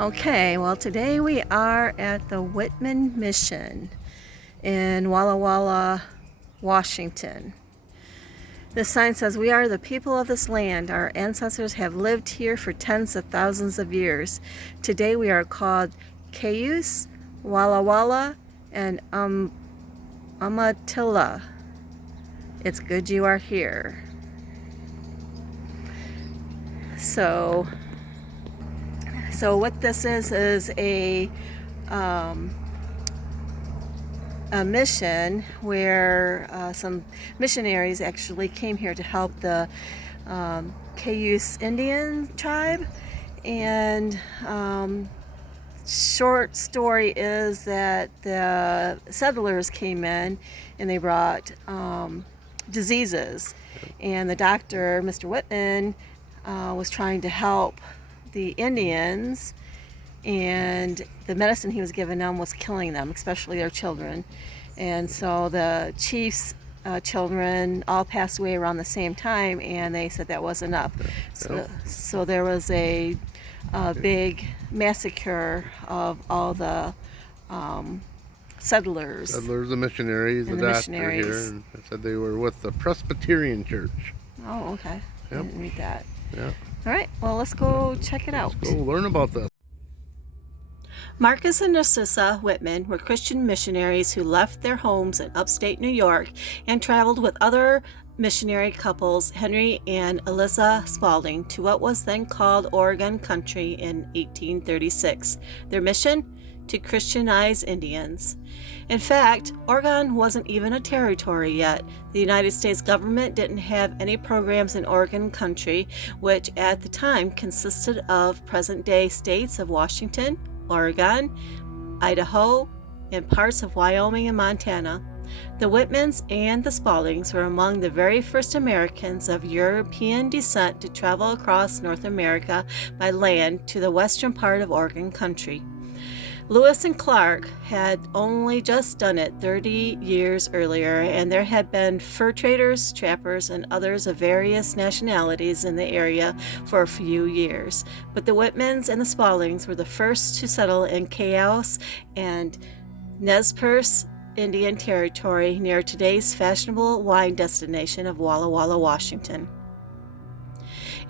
Okay, well today we are at the Whitman Mission in Walla Walla, Washington. This sign says, "We are the people of this land. Our ancestors have lived here for tens of thousands of years. Today we are called Cayuse, Walla Walla, and Umatilla. It's good you are here." So what this is a mission where some missionaries actually came here to help the Cayuse Indian tribe. And short story is that the settlers came in and they brought diseases, and the doctor, Mr. Whitman, was trying to help the Indians, and the medicine he was giving them was killing them, especially their children. And so the chief's children all passed away around the same time, and they said that was enough. So there was a big massacre of all the settlers. The missionaries, the doctor here, and they said they were with the Presbyterian Church. Oh, okay. Yep. I didn't read that. Yeah. All right, well, let's go check it out. Let's go learn about this. Marcus and Narcissa Whitman were Christian missionaries who left their homes in upstate New York and traveled with other missionary couples, Henry and Eliza Spalding, to what was then called Oregon Country in 1836. Their mission? To Christianize Indians. In fact, Oregon wasn't even a territory yet. The United States government didn't have any programs in Oregon Country, which at the time consisted of present-day states of Washington, Oregon, Idaho, and parts of Wyoming and Montana. The Whitmans and the Spaldings were among the very first Americans of European descent to travel across North America by land to the western part of Oregon Country. Lewis and Clark had only just done it 30 years earlier, and there had been fur traders, trappers, and others of various nationalities in the area for a few years. But the Whitmans and the Spaldings were the first to settle in Cayuse and Nez Perce Indian Territory near today's fashionable wine destination of Walla Walla, Washington.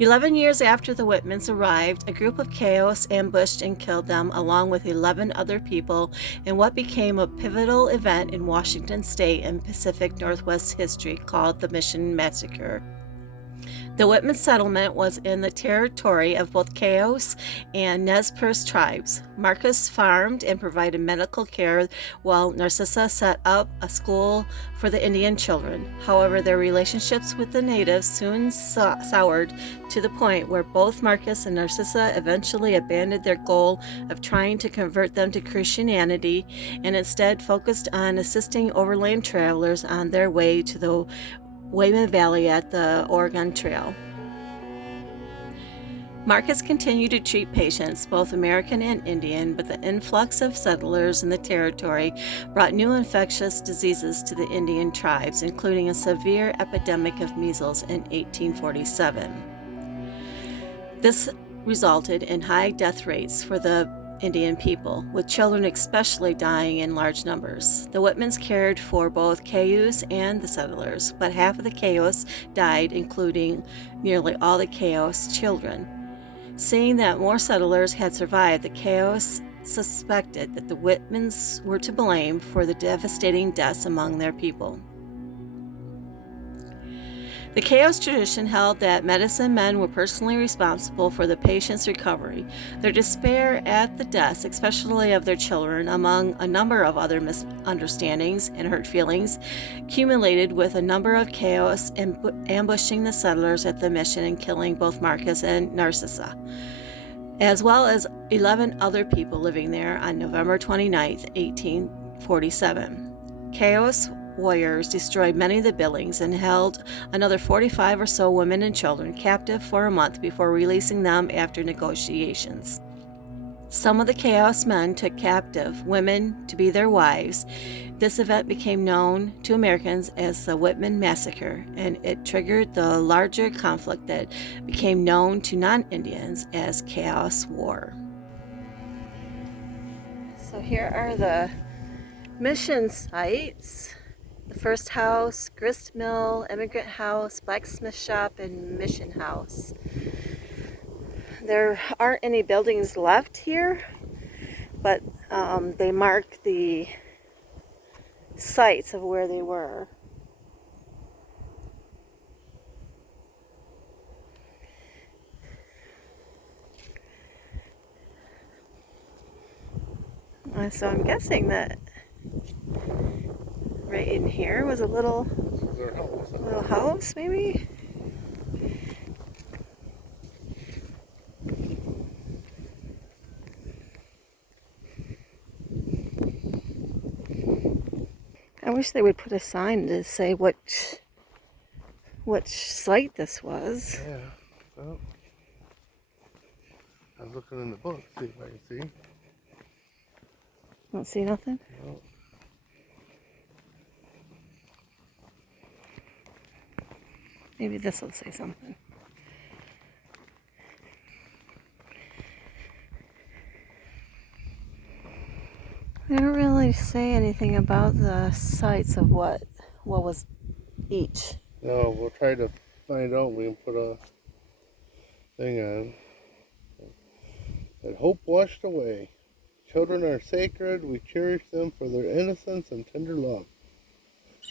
11 years after the Whitmans arrived, a group of Cayuse ambushed and killed them, along with 11 other people, in what became a pivotal event in Washington State and Pacific Northwest history called the Mission Massacre. The Whitman settlement was in the territory of both Cayuse and Nez Perce tribes. Marcus farmed and provided medical care, while Narcissa set up a school for the Indian children. However, their relationships with the natives soon soured to the point where both Marcus and Narcissa eventually abandoned their goal of trying to convert them to Christianity and instead focused on assisting overland travelers on their way to the Whitman Valley at the Oregon Trail. Marcus continued to treat patients, both American and Indian, but the influx of settlers in the territory brought new infectious diseases to the Indian tribes, including a severe epidemic of measles in 1847. This resulted in high death rates for the Indian people, with children especially dying in large numbers. The Whitmans cared for both Cayuse and the settlers, but half of the Cayuse died, including nearly all the Cayuse children. Seeing that more settlers had survived, the Cayuse suspected that the Whitmans were to blame for the devastating deaths among their people. The Cayuse tradition held that medicine men were personally responsible for the patient's recovery. Their despair at the deaths, especially of their children, among a number of other misunderstandings and hurt feelings, accumulated with a number of Cayuse ambushing the settlers at the mission and killing both Marcus and Narcissa, as well as 11 other people living there on November 29, 1847. Cayuse warriors destroyed many of the buildings and held another 45 or so women and children captive for a month before releasing them after negotiations. Some of the Cayuse men took captive women to be their wives. This event became known to Americans as the Whitman Massacre, and it triggered the larger conflict that became known to non-Indians as Cayuse War. So here are the mission sites. The first house, grist mill, immigrant house, blacksmith shop, and mission house. There aren't any buildings left here, but they mark the sites of where they were. So I'm guessing that right in here was a little house, maybe? I wish they would put a sign to say which site this was. Yeah. Well, I was looking in the book, see if I can see. Don't see nothing? No. Maybe this will say something. They don't really say anything about the sites of what was each. No, we'll try to find out. We can put a thing on. That hope washed away. Children are sacred. We cherish them for their innocence and tender love.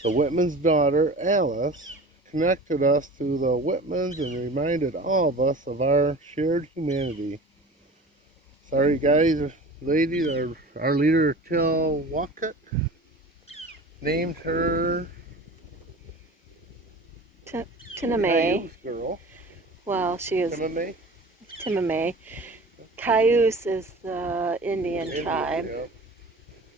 The Whitman's daughter, Alice, connected us to the Whitmans and reminded all of us of our shared humanity. Sorry, guys, ladies, our leader, Till Wackett, named her Tinamay. Girl. Well, she is Tinamay. Tinamay. Cayuse is the Indian tribe. Yeah.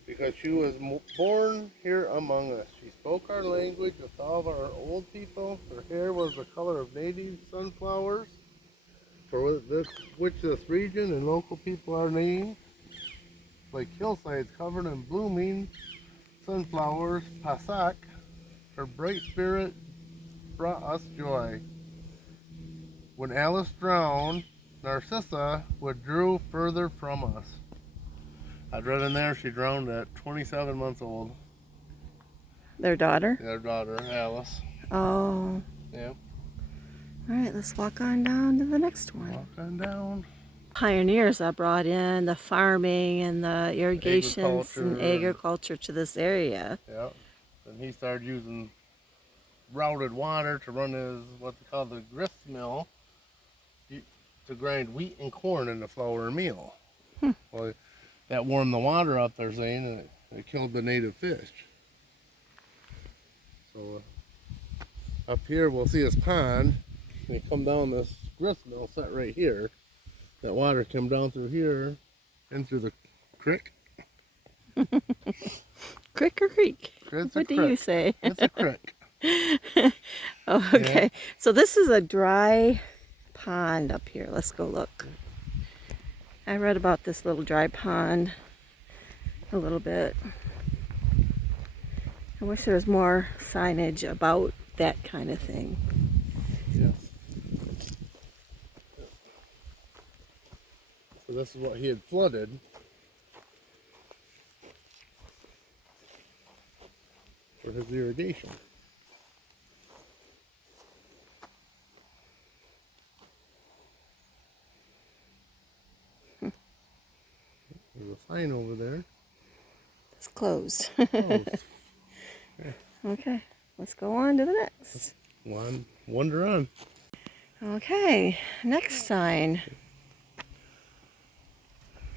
Because she was born here among us. She spoke our language with all of our old people. Her hair was the color of native sunflowers, for which this region and local people are named. Like hillsides covered in blooming sunflowers, Pasak, her bright spirit brought us joy. When Alice drowned, Narcissa withdrew further from us. I'd read in there she drowned at 27 months old. Their daughter? Their daughter, Alice. Oh. Yeah. All right, let's walk on down to the next one. Walk on down. Pioneers that brought in the farming and the irrigation and agriculture to this area. Yeah. And he started using routed water to run his, what they call the grist mill, to grind wheat and corn into flour and meal. Well, that warmed the water up, they're saying, and it killed the native fish. So up here we'll see this pond. And you come down this grist mill set right here. That water come down through here into the creek. Crick or creek? What do you say? It's a creek. Oh, okay. Yeah. So this is a dry pond up here. Let's go look. I read about this little dry pond a little bit. I wish there was more signage about that kind of thing. Yes. So this is what he had flooded. For his irrigation. There's a sign over there. It's closed. Closed. Okay, let's go on to the next. Wander on. Okay, next sign.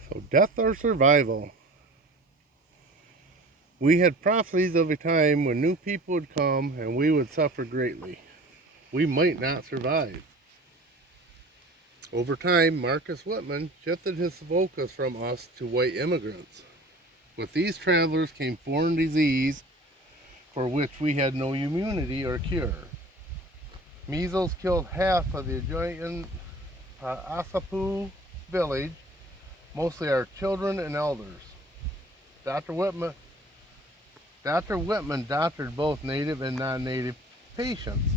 So death or survival. We had prophecies of a time when new people would come and we would suffer greatly. We might not survive. Over time, Marcus Whitman shifted his focus from us to white immigrants. With these travelers came foreign disease for which we had no immunity or cure. Measles killed half of the adjoining Asapu village, mostly our children and elders. Dr. Whitman doctored both native and non-native patients.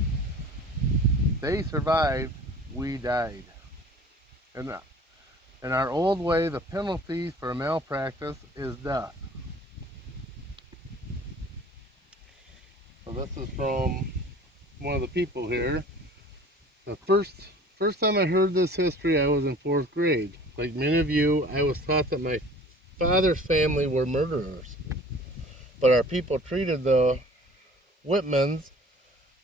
They survived, we died. And In our old way, the penalty for malpractice is death. So this is from one of the people here. The first time I heard this history, I was in 4th grade. Like many of you, I was taught that my father's family were murderers. But our people treated the Whitmans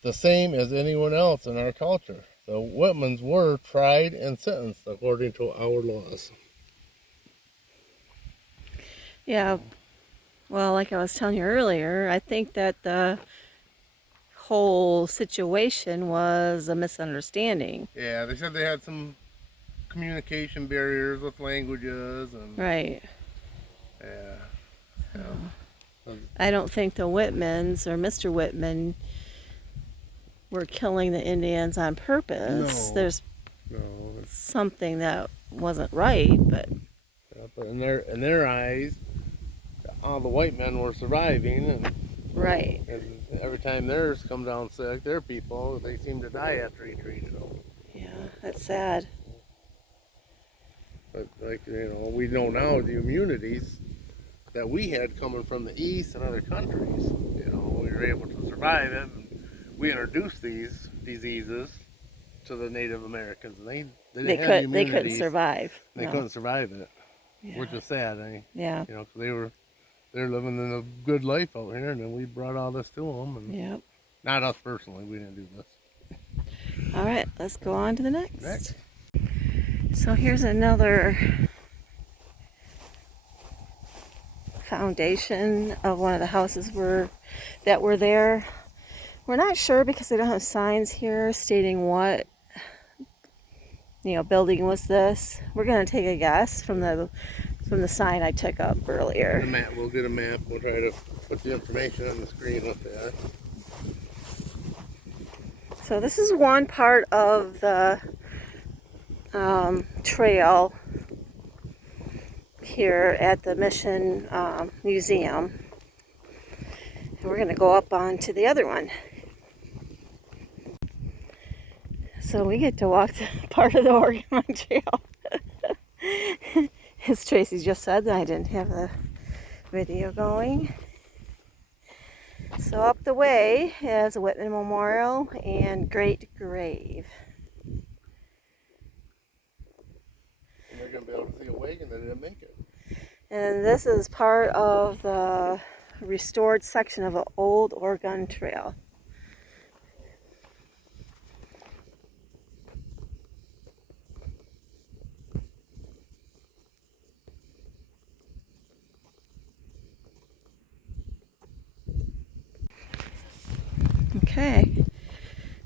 the same as anyone else in our culture. The Whitmans were tried and sentenced according to our laws. Yeah, well, like I was telling you earlier, I think that the whole situation was a misunderstanding. Yeah, they said they had some communication barriers with languages and Right. yeah. I don't think the Whitmans or Mr. Whitman were killing the Indians on purpose. No. There's No. something that wasn't right, but Yeah, but in their eyes, all the white men were surviving, right. and every time theirs come down sick, their people, they seem to die after he treated them. Yeah, that's sad. But like, you know, we know now the immunities that we had coming from the east and other countries. You know, we were able to survive it. And we introduced these diseases to the Native Americans, and they didn't have the They couldn't immunities. survive. They No. couldn't survive it, Yeah. which is sad. I mean, Yeah. you know, 'cause they're living in a good life out here, and then we brought all this to them. And Yep. not us personally, we didn't do this. All right, let's go on to the next. Next. So here's another foundation of one of the houses that were there. We're not sure because they don't have signs here stating what building was this. We're gonna take a guess from the sign I took up earlier. The map. We'll get a map. We'll try to put the information on the screen up there. So this is one part of the trail here at the Mission Museum. And we're going to go up onto the other one. So we get to walk the part of the Oregon Trail. As Tracy just said, I didn't have the video going. So up the way is a Whitman Memorial and Great Grave. And they're going to be able to see a wagon that didn't make it. And this is part of the restored section of the old Oregon Trail. Okay,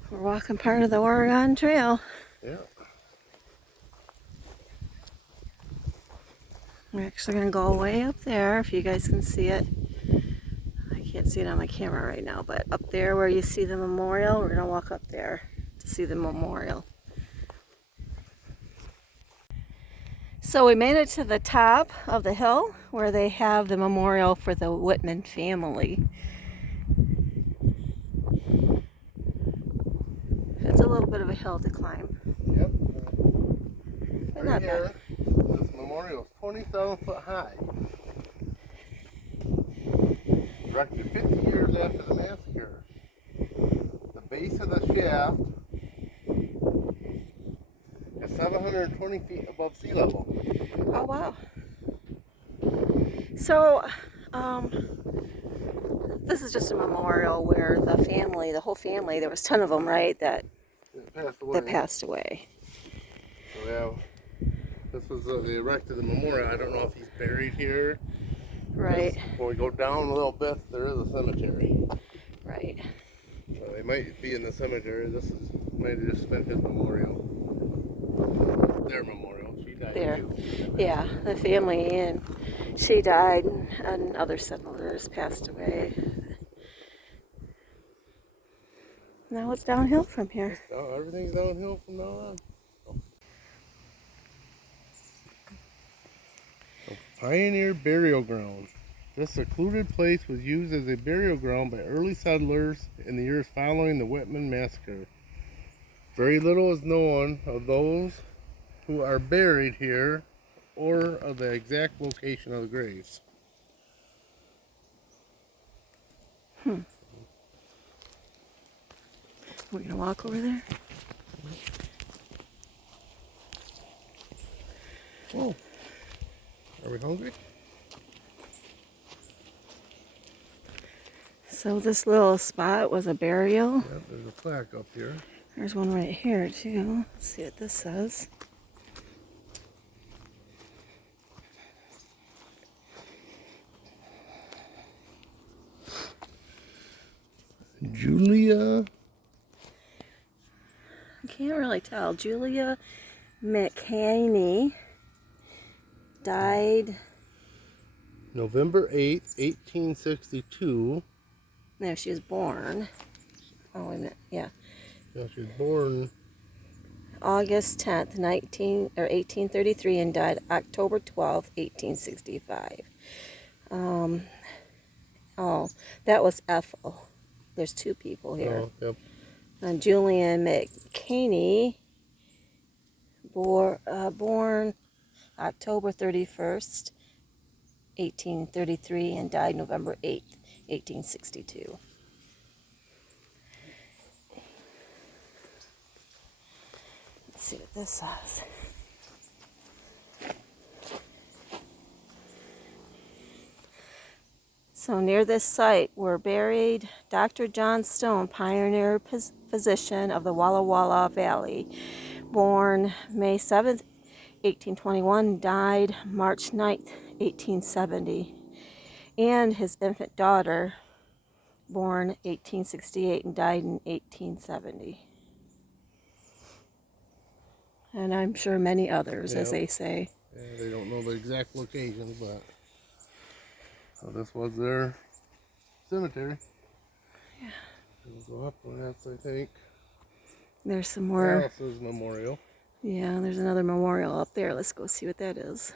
we're walking part of the Oregon Trail. Yeah. We're actually going to go way up there if you guys can see it. I can't see it on my camera right now, but up there where you see the memorial, we're going to walk up there to see the memorial. So we made it to the top of the hill where they have the memorial for the Whitman family. It's a little bit of a hill to climb. Yep. But Right not here, bad. this memorial is 27 foot high. Erected 50 years after the massacre. The base of the shaft is 720 feet above sea level. Oh wow. So, this is just a memorial where the whole family, there was 10 of them, right, that passed away. So yeah, this was they erected the memorial. I don't know if he's buried here. Right. When we go down a little bit, there is a cemetery. Right. So they might be in the cemetery. Might have just been his memorial. Their memorial. She died too. Yeah, the family, and she died, and other settlers passed away. Now it's downhill from here. Oh, everything's downhill from now on. Pioneer Burial Ground. This secluded place was used as a burial ground by early settlers in the years following the Whitman Massacre. Very little is known of those who are buried here or of the exact location of the graves. We're gonna walk over there. Oh, are we hungry? So this little spot was a burial. Yep, there's a plaque up here. There's one right here too. Let's see what this says. Julia. I can't really tell. Julia McCaney died. November 8th, 1862. No, she was born. Oh, wait a minute. Yeah. Yeah, she was born August 10th, 1833, and died October 12th, 1865. Oh, that was Ethel. There's two people here. Oh, yep. And Julian McCaney, born October 31st, 1833, and died November 8th, 1862. Let's see what this says. So near this site were buried Dr. John Stone, pioneer physician of the Walla Walla Valley, born May 7th, 1821, died March 9th, 1870, and his infant daughter, born 1868 and died in 1870. And I'm sure many others, as they say. Yeah, they don't know the exact location, but so this was their cemetery. Yeah. We'll go up and that's, I think, There's some more. Alice's memorial. Yeah, there's another memorial up there. Let's go see what that is.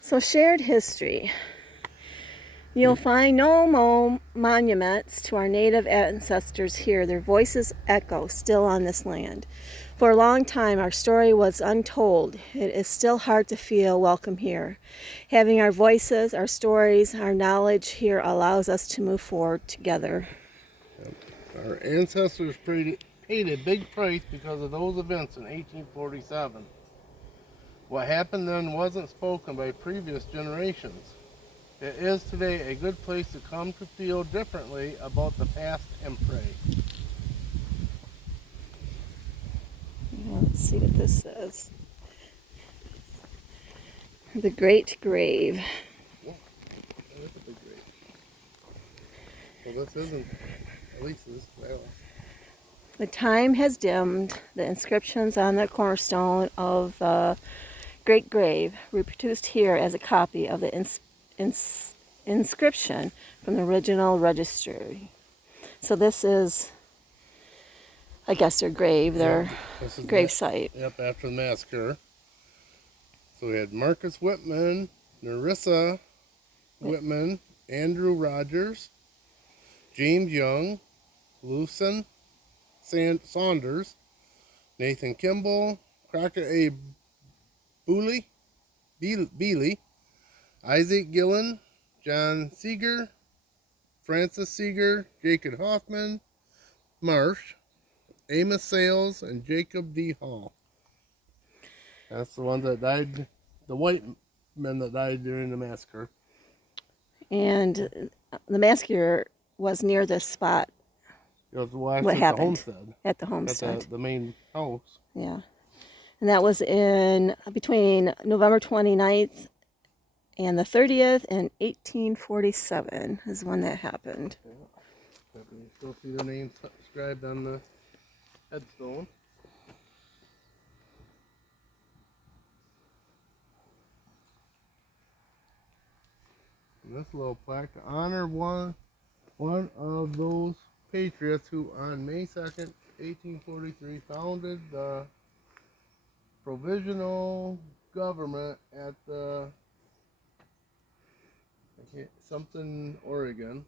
So, shared history. You'll find no monuments to our native ancestors here. Their voices echo still on this land. For a long time, our story was untold. It is still hard to feel welcome here. Having our voices, our stories, our knowledge here allows us to move forward together. Yep. Our ancestors paid a big price because of those events in 1847. What happened then wasn't spoken by previous generations. It is today a good place to come to feel differently about the past and pray. Let's see what this says. The Great Grave. Whoa, that is a big grave. Well, this isn't Elise's. The time has dimmed. The inscriptions on the cornerstone of the Great Grave, reproduced here as a copy of the inscription from the original registry. So this is, I guess, their grave, their grave site. Yep, after the massacre. So we had Marcus Whitman, Narcissa Whitman, Andrew Rogers, James Young, Lucien Saunders, Nathan Kimball, Crockett A. Bealey, Isaac Gillen, John Seeger, Francis Seeger, Jacob Hoffman, Marsh, Amos Sales, and Jacob D. Hall. That's the one that died, the white men that died during the massacre. And the massacre was near this spot. It was, well, What happened? The homestead. At the homestead. At the main house. Yeah. And that was in between November 29th and the 30th in 1847 is when that happened. Yeah. You still see the names inscribed on the headstone. And this little plaque to honor one of those patriots who on May 2nd, 1843 founded the provisional government at the something Oregon.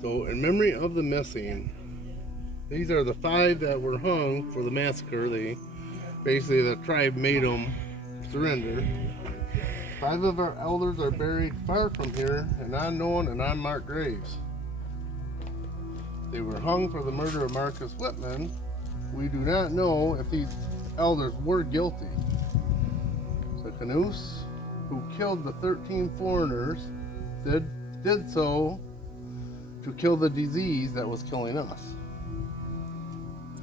So in memory of the missing, these are the 5 that were hung for the massacre. Basically the tribe made them surrender. 5 of our elders are buried far from here in unknown and unmarked graves. They were hung for the murder of Marcus Whitman. We do not know if these elders were guilty. The Cayuse, who killed the 13 foreigners, did so to kill the disease that was killing us.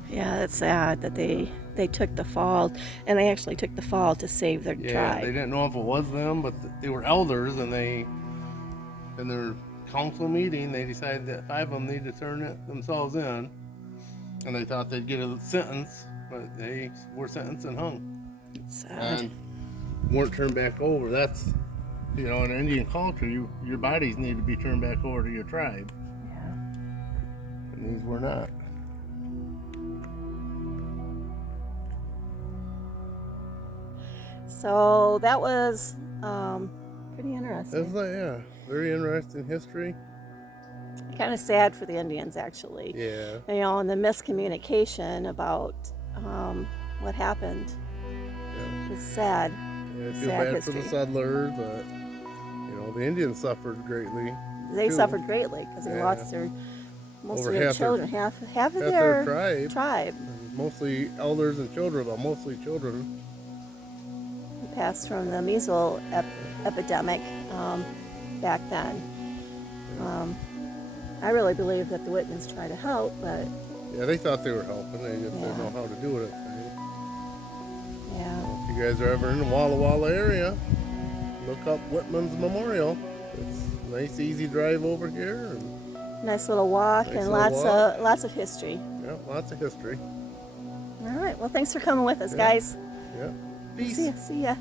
Yeah, it's sad that they took the fall, and they actually took the fall to save their tribe. They didn't know if it was them, but they were elders, and in their council meeting, they decided that 5 of them needed to turn themselves in, and they thought they'd get a sentence, but they were sentenced and hung. It's sad. And weren't turned back over. That's, in Indian culture, your bodies need to be turned back over to your tribe. Yeah. And these were not. So that was pretty interesting. It's very interesting history. Kind of sad for the Indians, actually. Yeah. And the miscommunication about what happened. Yeah. It's sad. Yeah, I feel Sad bad history. for the settlers, but the Indians suffered greatly. They too. suffered greatly because they lost most Over of their half their- children, half of their their tribe. Mostly elders and children, but mostly children. Passed from the measles epidemic back then. I really believe that the Whitmans tried to help, but Yeah, they thought they were helping. They just didn't know how to do it. yeah, If you guys are ever in the Walla Walla area, look up Whitman's Memorial. It's a nice, easy drive over here. And, nice little walk and lots of history. yeah, lots of history. All right, well, thanks for coming with us, guys. Yeah. Peace. See ya.